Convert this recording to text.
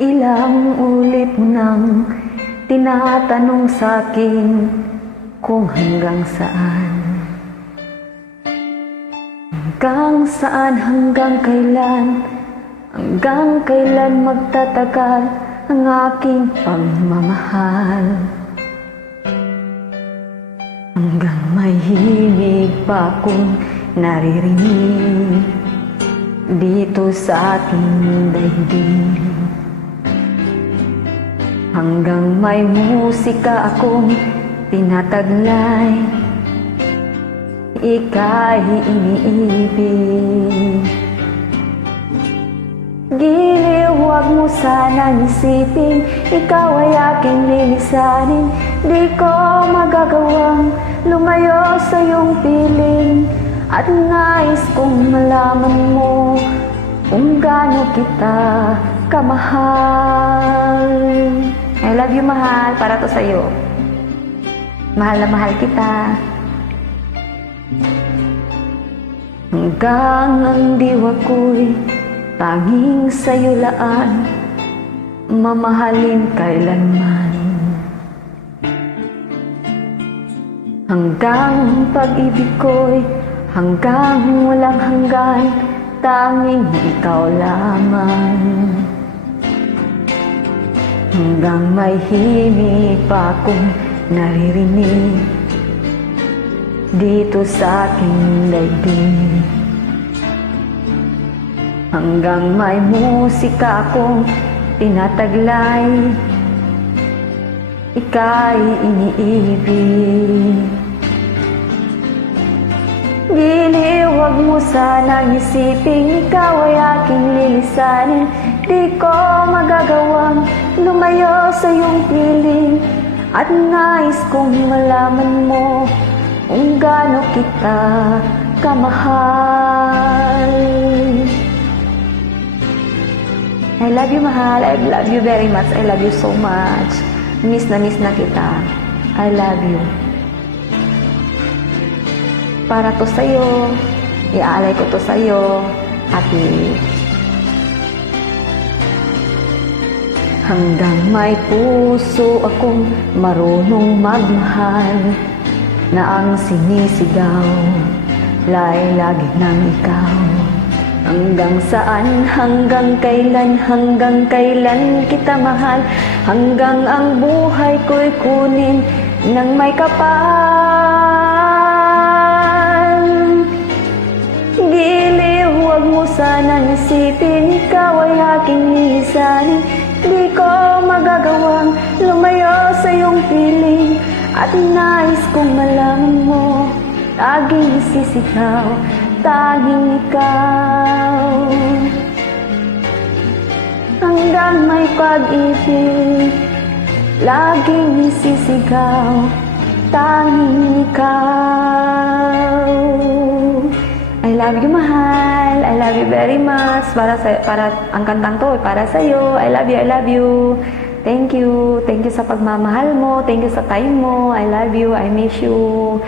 Ilang ulit mo nang tinatanong sa'kin kung hanggang saan. Hanggang saan, hanggang kailan, hanggang kailan magtatagal ang aking pagmamahal. Hanggang may himig pa akong naririnig dito sa ating daigdig. Hanggang may musika akong tinataglay, ika'y iniibig. Giliw, huwag mo sanang isipin, ikaw ay aking lilisanin. Di ko magagawang lumayo sa iyong piling, at nais kong malaman mo kung gaano kita kamahal. I love you, mahal, para to sa'yo. Mahal na mahal kita. Hanggang ang diwa ko'y tanging sa'yo laan, mamahalin kailanman. Hanggang pag-ibig ko'y hanggang walang hanggan, tanging ikaw lamang. Hanggang may himig pa akong naririnig dito sa aking daigdig. Hanggang may musika akong tinataglay, ika'y iniibig. Giliw, huwag mo sanang isipin, ikaw ay aking lilisanin. Di ko magagawang lumayo sa iyong piling, at nais kong malaman mo kung gaano kita kamahal. I love you, mahal. I love you very much. I love you so much. Miss na kita. I love you. Para to sa'yo. Iaalay ko to sa'yo. Happy. Hanggang may puso akong marunong magmahal, na ang sinisigaw lay lagi ng ikaw. Hanggang saan, hanggang kailan kita mahal, hanggang ang buhay ko'y kunin ng may kapal. Giliw, huwag mo sanang isipin, ikaw ay aking lilisanin. Di ko magagawang lumayo sa iyong piling, at nais kong malaman mo, laging isisigaw, tanging ikaw. Hanggang may pag-ibig, laging isisigaw, tanging ikaw. I love you, mahal. I love you very much. Para ang kantang to, para sa'yo. I love you, I love you. Thank you. Thank you sa pagmamahal mo. Thank you sa time mo. I love you. I miss you.